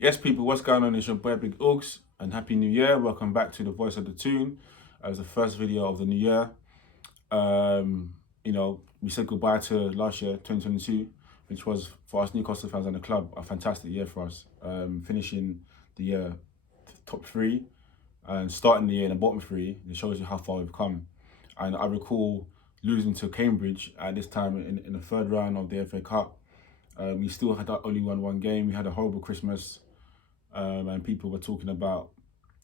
Yes, people, what's going on? It's your boy Big Uggs, and Happy New Year. Welcome back to the Voice of the Tune as the first video of the new year. We said goodbye to last year, 2022, which was for us Newcastle fans and the club a fantastic year for us. Finishing the year top three and starting the year in the bottom three, it shows you how far we've come. And I recall losing to Cambridge at this time in the third round of the FA Cup. We still had only won one game. We had a horrible Christmas, and people were talking about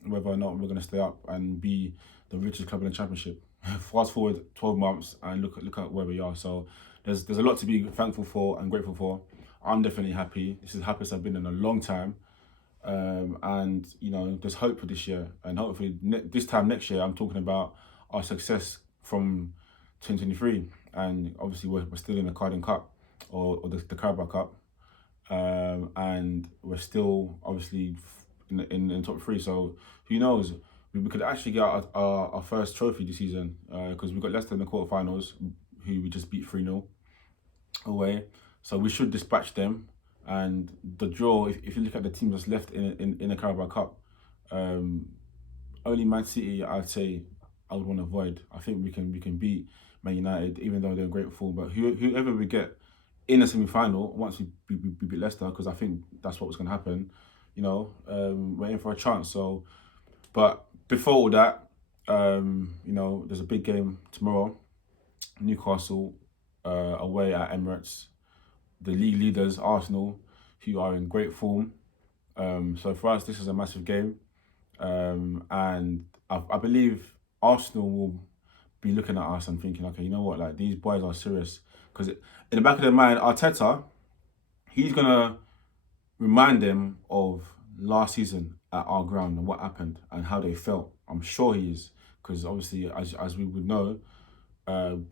whether or not we're going to stay up and be the richest club in the Championship. Fast forward 12 months and look at where we are. So there's a lot to be thankful for and grateful for. I'm definitely happy. This is the happiest I've been in a long time. And there's hope for this year, and hopefully this time next year I'm talking about our success from 2023, and obviously we're still in the Carling Cup or the Carabao Cup, and we're still obviously in the top three. So who knows? We could actually get our first trophy this season because we got Leicester in the quarterfinals, who we just beat 3-0 away. So we should dispatch them. And the draw, if you look at the teams that's left in the Carabao Cup, only Man City, I'd say, I would want to avoid. I think we can beat Man United, even though they're in great form. But whoever we get in the semi-final, once we beat Leicester, because I think that's what's going to happen, we're in for a chance. So, but before all that, there's a big game tomorrow. Newcastle away at Emirates. The league leaders, Arsenal, who are in great form. So for us, this is a massive game. And I believe Arsenal will be looking at us and thinking, okay, you know what, like these boys are serious. Because in the back of their mind, Arteta, he's going to remind them of last season at our ground and what happened and how they felt. I'm sure he is. Because obviously, as we would know,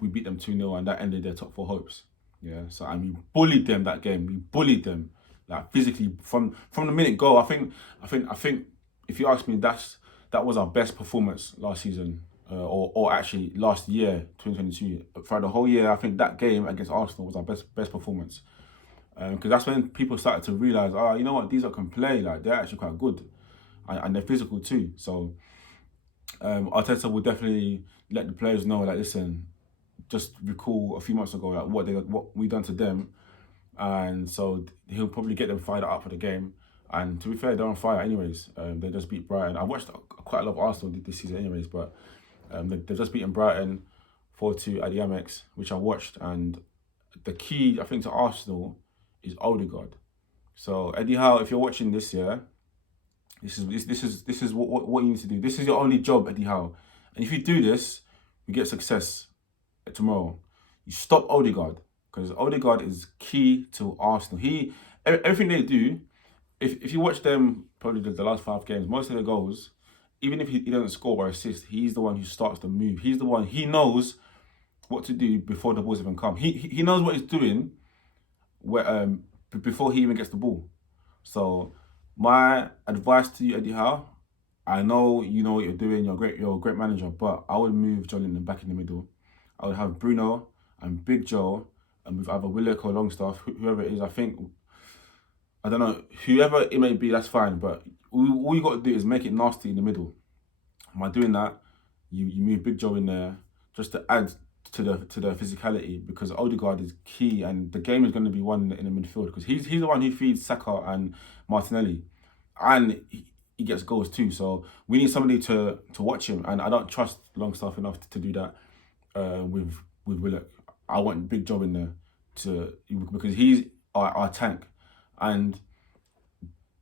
we beat them 2-0 and that ended their top four hopes. Yeah, so and we bullied them that game. We bullied them, like physically from the minute go. I think if you ask me, that was our best performance last season, or actually last year, 2022. For the whole year, I think that game against Arsenal was our best performance. Because that's when people started to realize, you know what, these can play. Like they're actually quite good, and they're physical too. So Arteta will definitely let the players know, like, listen, just recall a few months ago, like what we done to them, and so he'll probably get them fired up for the game. And to be fair, they're on fire anyways. They just beat Brighton. I watched quite a lot of Arsenal this season anyways, but they've just beaten Brighton 4-2 at the Amex, which I watched. And the key, I think, to Arsenal is Odegaard. So Eddie Howe, if you're watching this year, this is what you need to do. This is your only job, Eddie Howe. And if you do this, you get success tomorrow. You stop Odegaard, because Odegaard is key to Arsenal. Everything they do, if you watch them probably the last 5 games, most of the goals, even if he doesn't score or assist, he's the one who starts the move. He's the one, he knows what to do before the balls even come. He knows what he's doing before he even gets the ball. So my advice to you, Eddie Howe, I know you know what you're doing, you're a great manager, but I would move John Lennon back in the middle. I would have Bruno and Big Joe, and with either Willock or Longstaff, whoever it is. I don't know, whoever it may be, that's fine. But all you got to do is make it nasty in the middle. By doing that, you move Big Joe in there just to add to the physicality, because Odegaard is key, and the game is going to be won in the midfield because he's the one who feeds Saka and Martinelli, and he gets goals too. So we need somebody to watch him, and I don't trust Longstaff enough to do that. With Willock, I want Big Joe in there because he's our tank. And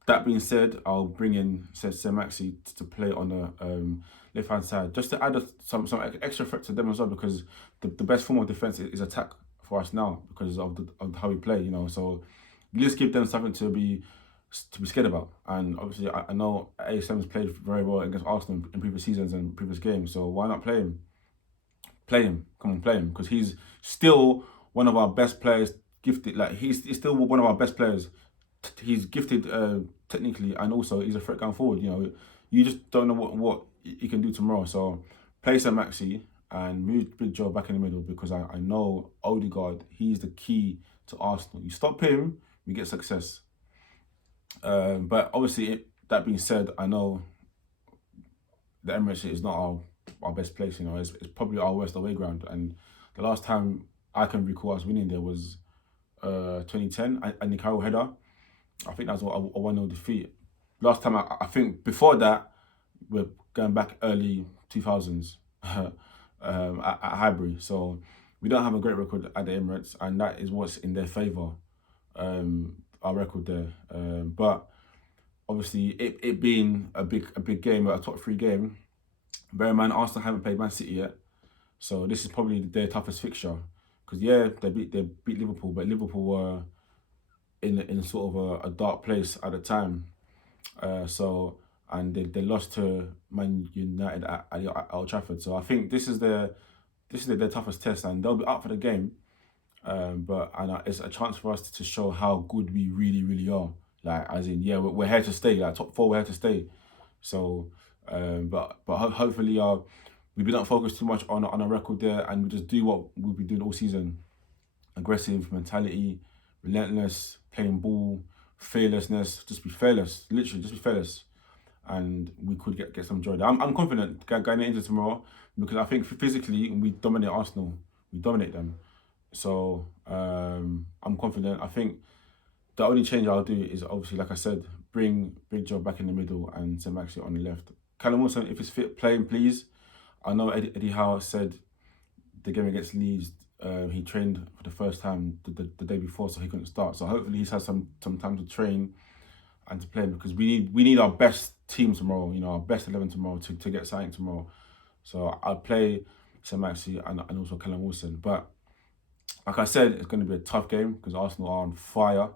that being said, I'll bring in Sir Maxi to play on the left hand side, just to add some extra threat to them as well, because the best form of defense is attack for us now because of how we play. So let's give them something to be scared about. And obviously, I know ASM has played very well against Arsenal in previous seasons and previous games, so why not play him? Play him, come on, play him, because he's still one of our best players. Gifted, like he's still one of our best players. He's gifted technically, and also he's a threat going forward. You just don't know what he can do tomorrow. So play Sir Maxi and move Big Joe back in the middle, because I know Odegaard, he's the key to Arsenal. You stop him, we get success. But obviously, that being said, I know the Emirates is not our best place. You know, it's probably our worst away ground. And the last time I can recall us winning there was 2010 and the Carroll header. I think that was a 1-0 defeat. Last time, I think before that, we're going back early 2000s at Highbury. So we don't have a great record at the Emirates, and that is what's in their favour, our record there. But obviously, it being a big game, a top three game, bear in mind Arsenal haven't played Man City yet, so this is probably their toughest fixture. Because yeah, they beat Liverpool, but Liverpool were in sort of a dark place at the time. So and they lost to Man United at Old Trafford. So I think this is their toughest test, and they'll be up for the game. But it's a chance for us to show how good we really are. Like as in, yeah, we're here to stay. Like top four, we're here to stay. So, hopefully, we don't focus too much on a record there, and we just do what we've been doing all season: aggressive mentality, relentless, playing ball, fearlessness. Just be fearless, literally, just be fearless, and we could get some joy. I'm confident going into tomorrow because I think physically we dominate Arsenal, we dominate them. So I'm confident. I think the only change I'll do is obviously, like I said, bring Big Joe back in the middle and Sam Maxey on the left. Callum Wilson, if he's fit, play him, please. I know Eddie Howe said the game against Leeds, he trained for the first time the day before, so he couldn't start. So hopefully he's had some time to train and to play him because we need our best team tomorrow. You know, our best 11 tomorrow to get something tomorrow. So I'll play Sam Maxey and also Callum Wilson, but like I said, it's going to be a tough game because Arsenal are on fire.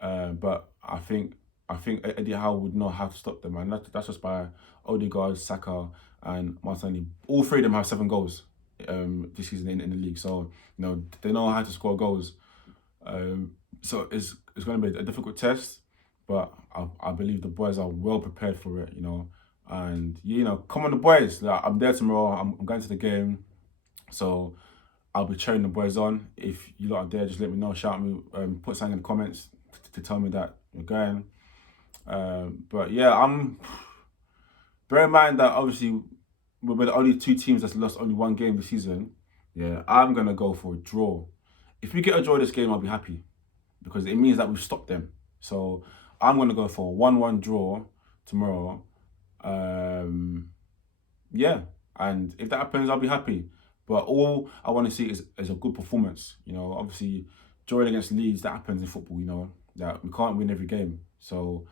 But I think Eddie Howe would know how to stop them, and that's just by Odegaard, Saka, and Martinelli. All three of them have 7 goals this season in the league, so you know they know how to score goals. So it's going to be a difficult test, but I believe the boys are well prepared for it. You know, and you know, come on, the boys! Like, I'm there tomorrow. I'm going to the game, so I'll be cheering the boys on. If you lot are there, just let me know. Shout me, put something in the comments to tell me that you're going. But yeah, bear in mind that obviously we're the only 2 teams that's lost only 1 game this season. Yeah, I'm gonna go for a draw. If we get a draw this game, I'll be happy because it means that we've stopped them. So I'm gonna go for a 1-1 draw tomorrow. Yeah, and if that happens, I'll be happy. But all I want to see is a good performance. You know, obviously, drawing against Leeds, that happens in football, you know, that we can't win every game. So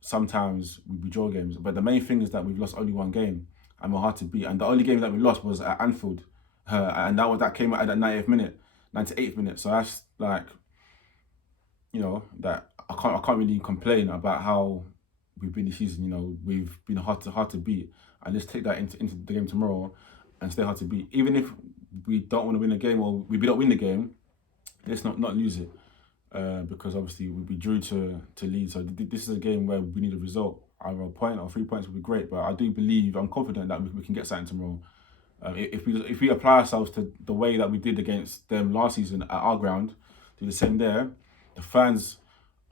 sometimes we draw games. But the main thing is that we've lost only 1 game and we're hard to beat. And the only game that we lost was at Anfield. And that came out at the 90th minute, 98th minute. So that's like, you know, that I can't really complain about how we've been this season. You know, we've been hard to beat. And let's take that into the game tomorrow and stay hard to beat. Even if we don't want to win a game or we don't win the game, let's not lose it. Because obviously we drew to Leeds. So this is a game where we need a result. Either a point or 3 points would be great. But I'm confident that we can get something tomorrow. If we apply ourselves to the way that we did against them last season at our ground, do the same there, the fans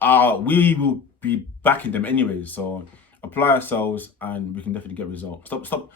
we will be backing them anyways. So apply ourselves and we can definitely get results. Stop